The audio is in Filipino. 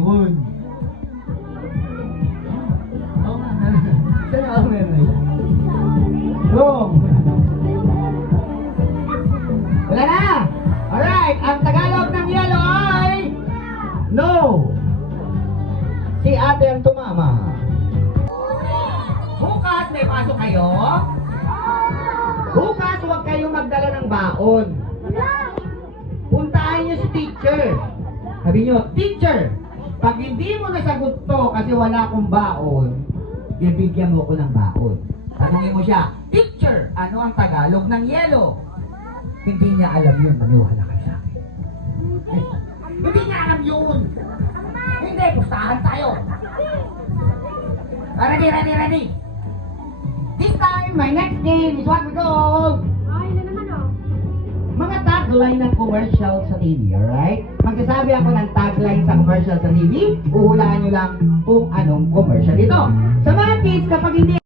wood. Saan ako meron? Wrong. Wala na! Alright, ang Tagalog ng yellow ay no! Si ate ang tumama. Bukas, may pasok kayo? Bukas, huwag kayong magdala ng baon. Puntahan niyo si teacher. Sabi niyo, teacher, pag hindi mo nasagot to kasi wala akong baon, bibigyan mo ko ng baon. Tanungin mo siya, teacher, ano ang Tagalog ng yellow? Hindi niya alam yun, maniwala kayo sa akin. Hindi niya alam yun. Hindi, pustahan tayo. Ready. This time, my next game is what we call mga tagline ng commercial sa TV, alright? Magsasabi ako ng tagline sa commercial sa TV, uhulaan nyo lang kung anong commercial ito. Sa mga kids, kapag hindi